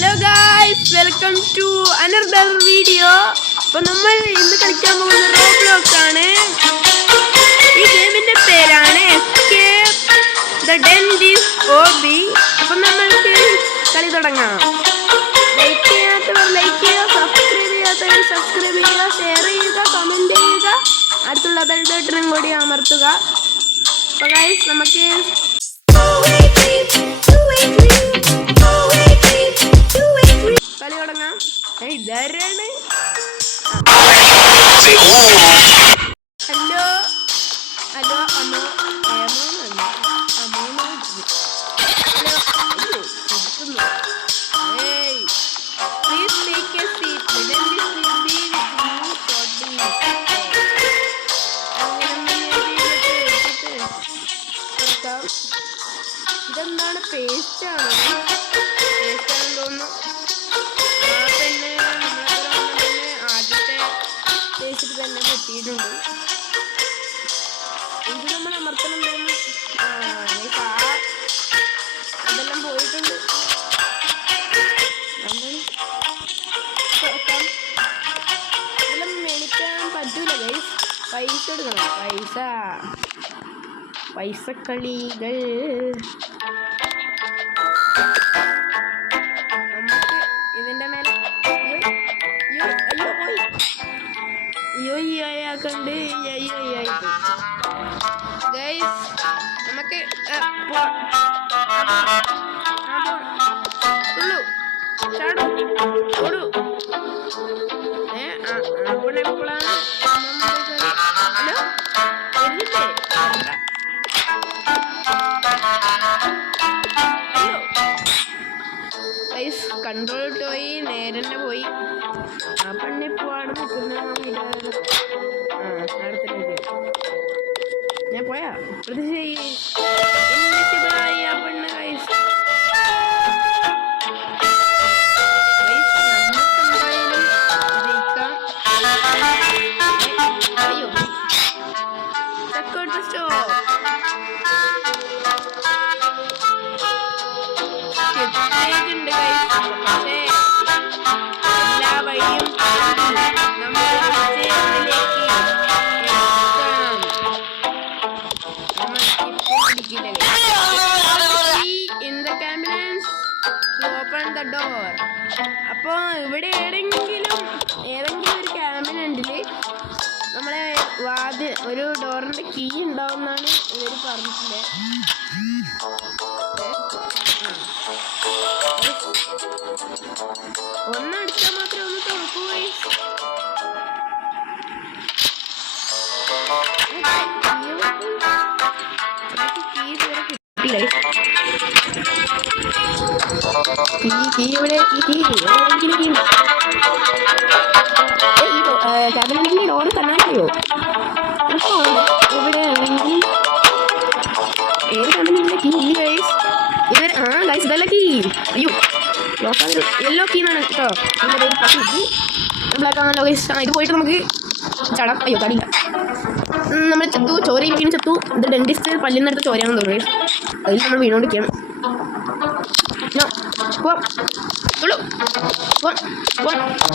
Hello guys, welcome to another video. അപ്പോൾ നമ്മൾ ഇന്ന് കളിക്കാൻ പോകുന്ന റോബ്ലോക്സ് ആണ്. ഈ ഗെയിമിന്റെ പേരാണ് എസ്കേപ്പ് ദ ഡെന്റിസ്റ്റ് OB. അപ്പോൾ നമ്മൾക്ക് കളി തുടങ്ങാം. ലൈക്ക് ചെയ്യാത്തവർ ലൈക്ക് ചെയ്യുക, സബ്സ്ക്രൈബ് ചെയ്യാത്തവർ സബ്സ്ക്രൈബ് ചെയ്യുക, ഷെയർ ചെയ്യുക, കമന്റ് ചെയ്യുക, അടുത്തുള്ള ബെൽ ബട്ടണും കൂടി അമർത്തുക. അപ്പോൾ ഗായ്സ് നമുക്ക് കളി തുടങ്ങാം. ഇതാരാണ്? ഹലോ ഹലോ അമ്മോ ഇതെന്താണ്? പേസ്റ്റാണോ? പേസ്റ്റാണെന്ന് തോന്നുന്നു. തേച്ചിട്ട് തന്നെ പൊട്ടിയിട്ടുണ്ട്. ഇത് നമ്മൾ അമർത്തണം. അതെല്ലാം പോയിട്ടുണ്ട്. ഇതെല്ലാം മേടിക്കാൻ പറ്റൂല ഗൈസ്. പൈസ എടുക്കണം. പൈസ കളികൾ. നമുക്ക് ഇതിന്റെ മേലെ ണ്ട് ഗൈസ്. നമുക്ക് കൺട്രോൾ പോയി, നേരെ തന്നെ പോയി. ആ പെണ്ണിപ്പോ അവിടെ നിൽക്കുന്ന ഞാൻ പോയാ ഇൻവിസിബിളായി ആ പെണ്ണ്. ഗൈസ് നമുക്കെന്തായാലും ജയിക്കാം. അയ്യോ, ചെക്കൗട്ട് സ്റ്റോപ്പ്. ഉണ്ട് ഗൈസ്. പക്ഷേ എല്ലാ വഴിയും നമ്മൾ ഡോർ. അപ്പോൾ ഇവിടെ ഏതെങ്കിലും ഒരു ക്യാബിനുണ്ടിൽ നമ്മളെ ഒരു ഡോറിൻ്റെ കീ ഉണ്ടാവുമെന്നാണ് ഇവർ പറഞ്ഞിട്ടുള്ളത്. ഒന്നടിച്ചാൽ മാത്രമേ ഒന്ന് തുറക്കുകയും ക്യാബിനിന്റെ ഡോറ് കണ്ണാടിയോ ഇവിടെ ആണെങ്കിൽ ഏത് ക്യാബിനിന്റെ കീ ഗൈസ്? ഇവർ ഗൈസ് ഇതല്ല കീ. അയ്യോ, ലോക്കാതൊരു യെല്ലോ കീന്നാണ് കേട്ടോ. ബ്ലാക്ക് ആണല്ലോ ഗൈസ്. ഇത് പോയിട്ട് നമുക്ക് ചടാം. അയ്യോ, ചടിയില്ല. നമ്മൾ ചത്തു, ചോരയിപ്പിക്കുന്നു, ചത്തു. ഇത് ഡെന്റിസ്റ്റ് പല്ലിനടുത്ത് ചോരയാണെന്ന് തോന്നുന്നു. അതിൽ നമ്മൾ വീണോണ്ടിരിക്കുകയാണ്.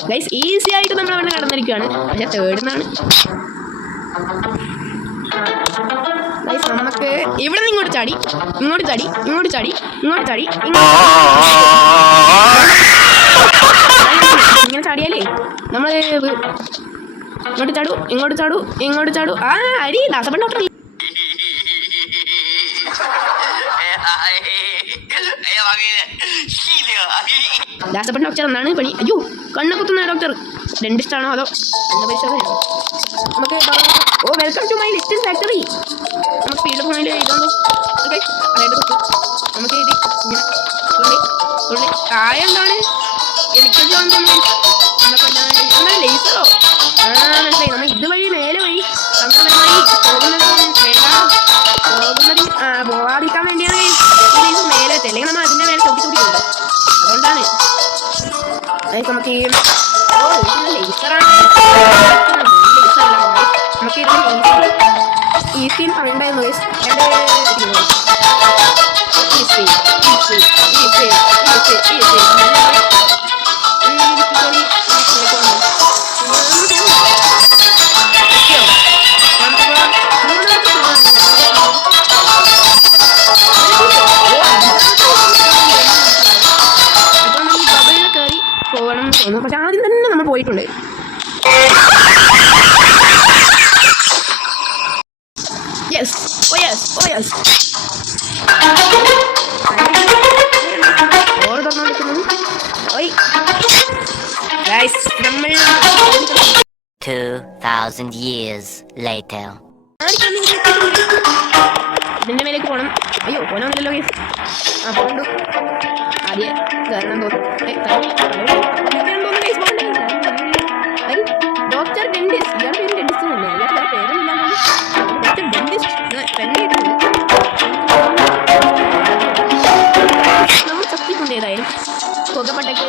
ഗൈസ് ഈസി ആയിട്ട് നമ്മൾ അവിടെ കടന്നിരിക്കുകയാണ്. പക്ഷെ തേടുന്നാണ് ഗൈസ്. നമുക്ക് ഇവിടെ നിന്ന് ഇങ്ങോട്ട് ചാടി, ഇങ്ങോട്ട് ചാടി, ഇങ്ങോട്ട് ചാടി, ഇങ്ങോട്ട് ചാടി, ഇങ്ങനെ ചാടിയാലേ നമ്മൾ ഇങ്ങോട്ട് ചാടൂ, ഇങ്ങോട്ട് ചാടൂ, ഇങ്ങോട്ട് ചാടൂ. ആ അരി ദാസപ്പൻ ഡോക്ടർ ദാസപ്പൻ ഡോക്ടർ എന്നാണ് പണി. അയ്യോ, കണ്ണ് കുത്തുന്ന ഡോക്ടർ ഡെന്റിസ്റ്റ് ആണോ അതോ എന്താ പരിശോധന? നമുക്ക് welcome to my little factory. നമുക്ക് സ്പീഡ് ഫോണിൽ ഇതൊന്നും ഓക്കെ അതായത് നമുക്ക് ഇത് ഇങ്ങനെ തുള്ളി കായ എന്താണ് എനിക്ക് തോന്നുന്നു എന്നാൽ ലേസറോ? മനസ്സിലായി. നമ്മൾ ഇതുവഴി നേരെ വഴി നമ്മൾ പോവാതിരിക്കാൻ വേണ്ടിയാണ് നേരെ അല്ലെങ്കിൽ നമ്മൾ അതിൻ്റെ മേലെ ചവിട്ടി ചൂടിയുണ്ട്. അതുകൊണ്ടാണ് നമുക്ക് ഈ ലേസറാണ്. നമുക്ക് ഈസി പറയണ്ടായിരുന്നു. easy. തോന്നുന്നു. പക്ഷെ ആദ്യം തന്നെ നമ്മൾ പോയിട്ടുണ്ട്. Yes, oh yes, oh yes. Door തുറന്നുകൊണ്ടിരിക്കുന്നു. ഓയ് ഗൈസ്, നമ്മൾ 2000 years later. ഇതിന്റെ മേലേക്ക് പോകണം. അയ്യോ, പോകാനൊന്നുമില്ലല്ലോ ഗൈസ്. ആ പോകണ്ടു. ആദ്യം കയറണം തോന്നുന്നു. Doctor dentist. ഇയാളുടെ പേര് ഡെന്റിസ്റ്റ് അല്ലേ? ഇയാളുടെ പേരൊന്നുമില്ല. ഡോക്ടർ ഡെന്റിസ്റ്റ് നമ്മൾ ചത്തിട്ടുണ്ട്. ഏതായാലും പുകപ്പട്ടൊക്കെ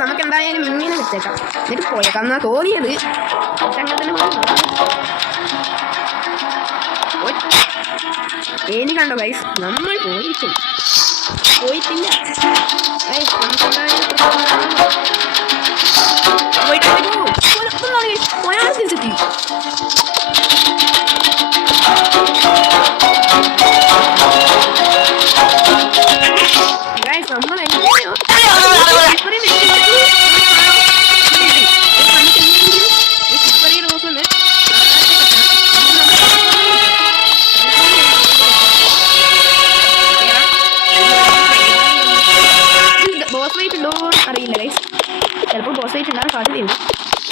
നമുക്ക് എന്തായാലും ഇങ്ങനെ വെച്ചേക്കാം. എന്നിട്ട് പോയേക്കാം എന്നാ തോന്നിയത്. പക്ഷെ അങ്ങനെ തന്നെ ഏനി കണ്ടോ ഗൈസ്, നമ്മൾ പോയിരിക്കും. പോയിട്ടില്ല ഗൈസ്. പോയാൽ തിരിച്ചെത്തി. ഗൈസ്, നമ്മൾ എങ്ങനെയോ അറിയില്ല ഗൈസ്. ചിലപ്പോൾ ബോസ് ഫൈറ്റ് ഉണ്ടാകാൻ സാധ്യതയുണ്ട്.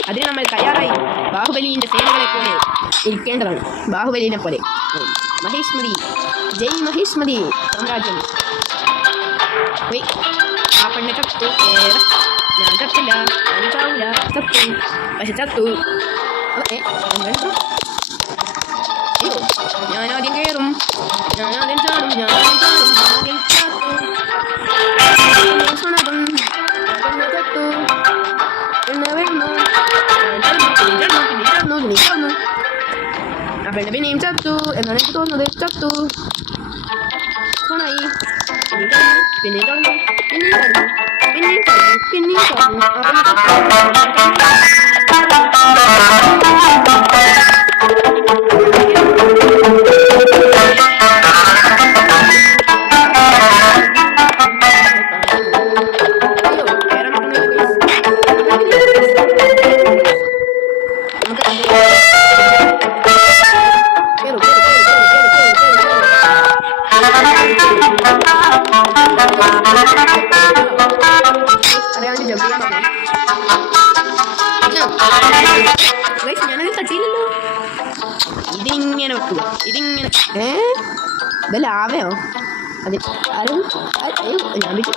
അതിന് നമ്മൾ തയ്യാറായി ബാഹുബലിന്റെ സേനകളെ പോലെ ഇരിക്കേണ്ടതാണ്. ബാഹുബലിനെ പോലെ. മഹേഷ്മതി, ജയ് മഹേഷ്മതി സാമ്രാജ്യം. ആ പെണ്ണ് ചത്തു. ഞാൻ ചത്തില്ല, ഞാൻ ചാവില്ല. ചത്തു, പക്ഷെ ചത്തു. അയ്യോ, ഞാനാദ്യം കയറും, ഞാനാദ്യം ചാടും, ഞാനാദ്യം ചാടും, ഞാനാദ്യം ചാത്തും. പിന്നെയും ചത്തു എന്നാണ് എനിക്ക് തോന്നുന്നത്. ചത്തു ഫോണായി. പിന്നെയും ചടന്നു, പിന്നെയും ചടന്നു, പിന്നെയും ചടന്നു, പിന്നെയും ചടന്നു. ഞാനത് തട്ടിയില്ലല്ലോ. ഇതിങ്ങനെ വെക്കുക, ഇതിങ്ങനെ. ഇത് ലാവയോ? അത് ആരും ഞാൻ വിട്ടു.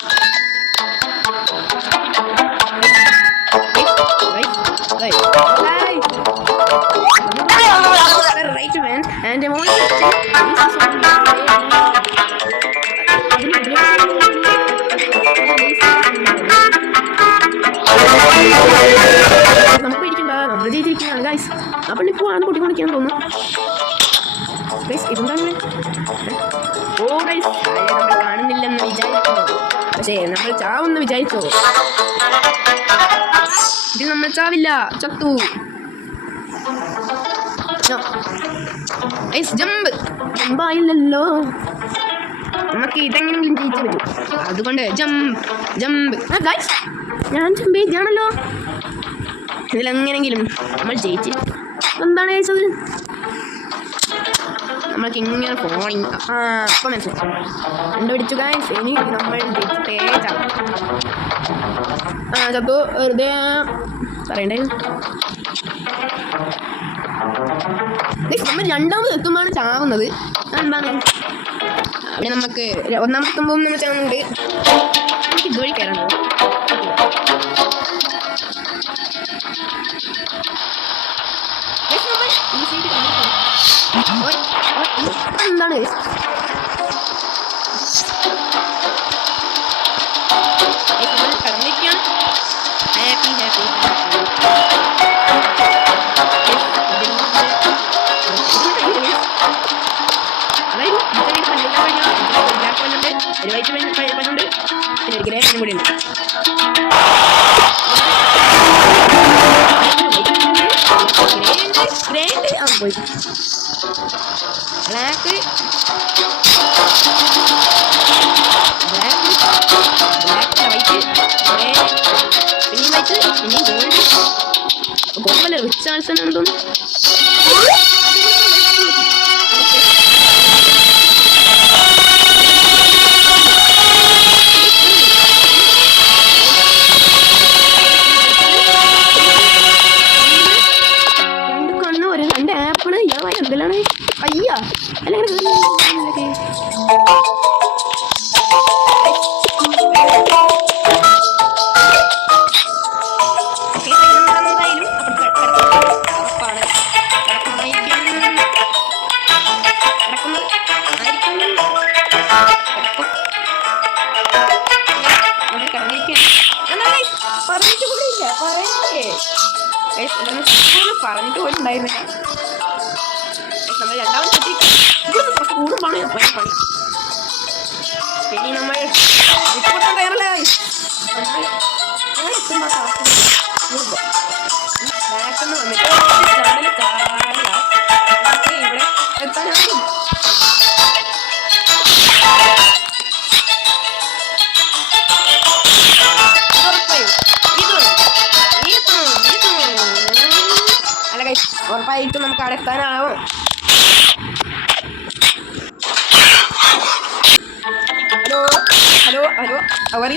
Right man and the moment നമുക്ക് പേടിക്കണ്ട, നമ്മൾ ജയിച്ചിരിക്കുന്നതാണ് ഗൈസ്. അപ്പോൾ ഇപ്പോൾ ആണ് പൊട്ടി കളിക്കാൻ തോന്നുന്നു ഗൈസ്. ഇതെന്താണ്? ഓ ഗൈസ്, നമ്മൾ കാണുന്നില്ലെന്ന് വിചാരിക്കുന്നു. പക്ഷേ നമ്മൾ ചാവെന്ന് വിചാരിച്ചോ? ഇത് നമ്മൾ ചാവില്ല, ചത്തു. ജമ്പായില്ലല്ലോ. നമുക്ക് ഇതെങ്ങനെങ്കിലും ജയിച്ചു പറ്റും. അതുകൊണ്ട് ജമ്പ്. ഗൈസ്, ഞാൻ ജമ്പ് ചെയ്താണല്ലോ. ഇതിലെങ്ങനെങ്കിലും നമ്മൾ ജയിച്ച്. എന്താണ് കഴിച്ചത്? നമ്മൾക്ക് ഇങ്ങനെ ഫോണിങ്. അപ്പം മനസ്സിലായി, കണ്ടുപിടിച്ചു ഗൈസ്. ഇനി നമ്മൾ ജയിച്ചിട്ടേ ചാവും. ചത്തു. വെറുതെ പറയണ്ടേ. നമ്മൾ രണ്ടാമത് എത്തുമ്പോഴാണ് ചാവുന്നത്. എന്താണ് അവിടെ? നമുക്ക് ഒന്നാമത് എത്തുമ്പോൾ നമ്മൾ ചാവുന്നുണ്ട്. നമുക്ക് ഇതുവഴി കയറണോ? എന്താണ് കടന്നിരിക്കുകയാണ്. ഹാപ്പി ഒരു വൈറ്റ് പല്ലുണ്ട്, പിന്നെ ഒരു ഗ്രേനും കൂടി ഉണ്ട്. ഗ്രേഡ് പോയി. ബ്ലാക്ക് റിച്ച് ആൾസൺ എന്തോ രണ്ട് ആപ്പിള് എന്തെല്ലാണ് അയ്യ അല്ലെങ്കിൽ പറഞ്ഞിട്ട് പോലും ഉണ്ടായിരുന്നില്ല. നമ്മൾ രണ്ടാമത് കൂടും പണി പണി പിന്നെ നമ്മൾ ഇപ്പോഴത്തെ കയറല വന്നിട്ട് ഇവിടെ എത്താനാകും. ഉറപ്പായിട്ടും നമുക്ക് അവിടെ എത്താനാവും. ഹലോ ഹലോ ഹലോ അവർ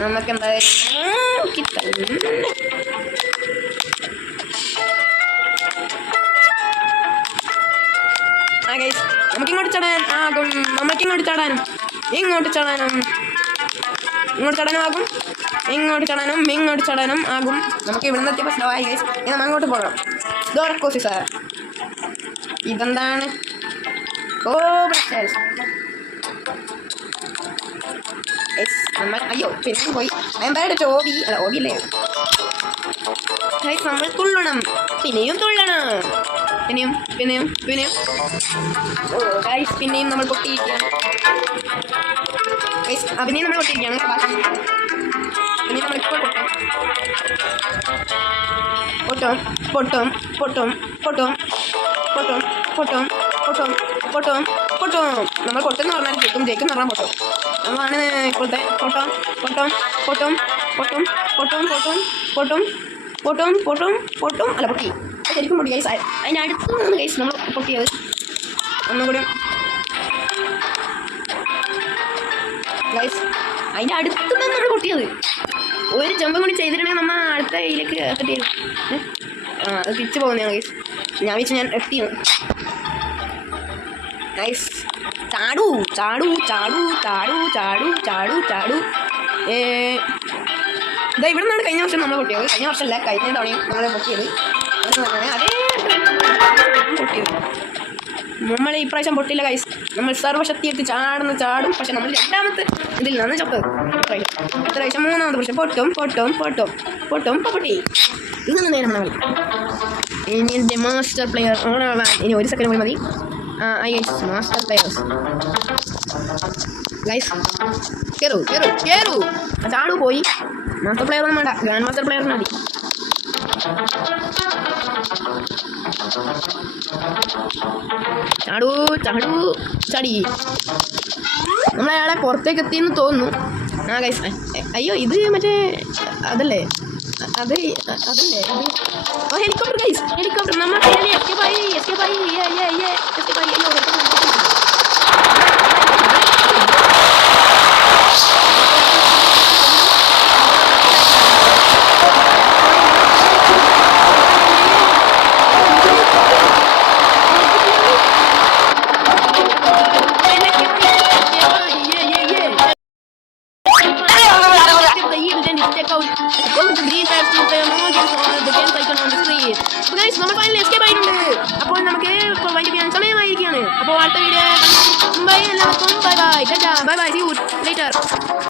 നമുക്ക് എന്തായാലും നമുക്ക് ഇങ്ങോട്ട് ചടാൻ ആകും. നമുക്ക് ഇങ്ങോട്ട് ചടാനും ഇങ്ങോട്ട് ചടാനും ഇങ്ങോട്ട് ചടാനും ആകും. ഇങ്ങോട്ട് ചടാനും ഇങ്ങോട്ട് ചടാനും ആകും. നമുക്ക് ഇവിടുന്ന് എത്തിയപ്പോൾ സ്ലോ ആയി ഗൈസ്. ഇനി നമ്മൾ അങ്ങോട്ട് പോകണം. ഡോർക്കോസി സാർ ഇതെന്താണ്? ഓ നമ്മൾ അയ്യോ പിന്നെ പോയി എന്തായിട്ട് ഓടി അല്ല ഓടിയില്ലേ ഗൈസ്. നമ്മൾ തുള്ളണം, പിന്നെയും തുള്ളണം, പിന്നെയും പിന്നെയും പിന്നെയും ഗൈസ് പിന്നെയും നമ്മൾ പൊട്ടിയിരിക്കുകയാണ് ഗൈസ്. പിന്നെയും നമ്മൾ പൊട്ടിയിരിക്കുകയാണ്. പിന്നെയും നമ്മൾ ഇപ്പോൾ പൊട്ടും പൊട്ടും പൊട്ടും പൊട്ടും പൊട്ടും പൊട്ടും പൊട്ടും പൊട്ടും പൊട്ടും. നമ്മൾ പൊട്ടെന്ന് പറഞ്ഞാൽ ജയിക്കും, ജയിക്കും എന്ന് പറഞ്ഞാൽ പൊട്ടും. നമ്മളാണ് ഇപ്പോഴത്തെ പൊട്ടം പൊട്ടം പൊട്ടും പൊട്ടും പൊട്ടും പൊട്ടും പൊട്ടും പൊട്ടും പൊട്ടും പൊട്ടും അല്ല പൊട്ടി ശരിക്കും പൊട്ടി ഗൈസ്. അതിൻ്റെ അടുത്ത് നിന്ന് ഗൈസ് നമ്മൾ പൊട്ടിയത് ഒന്നുകൂടി ഗൈസ്. അതിൻ്റെ അടുത്ത് നിന്ന് നമ്മൾ പൊട്ടിയത് ഒരു ജമ്പും കൂടി ചെയ്തിട്ടുണ്ടെങ്കിൽ നമ്മൾ അടുത്ത കയ്യിലേക്ക് എത്തിയിട്ട് അത് തിരിച്ചു പോകുന്നതാണ് ഗൈസ്. ഞാൻ വെച്ച് ഞാൻ എത്തിയാണ് ഗൈസ്. ചാടൂ ചാടൂ ചാടൂ ചാടൂ ചാടൂ ചാടൂ ചാടൂ. ഇതാ ഇവിടെ നിന്നാണ് കഴിഞ്ഞ വർഷം നമ്മൾ പൊട്ടിയത്. കഴിഞ്ഞ വർഷമല്ല, കഴിഞ്ഞ തവണയും നമ്മൾ പൊട്ടിയത്. അതേ പൊട്ടിയത് നമ്മൾ ഈ പ്രാവശ്യം പൊട്ടില്ല ഗൈസ്. നമ്മൾ സർവ്വശക്തി എടുത്ത് ചാടും. പക്ഷെ നമ്മൾ രണ്ടാമത്തെ ഇതിൽ നിന്നാണ് ചത്തത്. എത്ര പ്രാവശ്യം? മൂന്നാമത്തെ പ്രാവശ്യം പൊട്ടും പൊട്ടും പൊട്ടും പൊട്ടും പൊട്ടി. ഇതൊന്നും നേരം നമ്മൾ ഇനി എൻ്റെ മാസ്റ്റർ പ്ലെയർ ഓണാവാൻ ഇനി ഒരു സെക്കൻഡ് കൂടി മതി. ഗൈസ് മാസ്റ്റർ പ്ലെയേഴ്സ് ഗൈസ് കയറൂ കയറൂ കയറൂ. ചാടു പോയി. മാസ്റ്റർ പ്ലെയർ ഒന്നും വേണ്ട, ഗ്രാൻഡ് മാസ്റ്റർ പ്ലെയർ മതി. ചാടൂ ചാടൂ ചാടി. നമ്മളയാളെ പുറത്തേക്ക് എത്തിയെന്ന് തോന്നുന്നു. ഗൈസ് അയ്യോ ഇത് മറ്റേ അതല്ലേ അതല്ലേ ഹെലികോപ്റ്റർ ഗൈസ്. ഹെലികോപ്റ്റർ നമ്മൾ എസ്കേപ്പായി എസ്കേപ്പായി എസ്കേപ്പായി. നമ്മൾ ഫൈനലി എസ്കേപ്പ് ആയിട്ടുണ്ട്. അപ്പോൾ നമുക്ക് ഇപ്പോൾ വൈകിട്ട് ചെയ്യാൻ സമയമായിരിക്കുകയാണ്. അപ്പോൾ അടുത്ത വീഡിയോ ബൈ എല്ലാവർക്കും. Bye bye bye bye. See you later.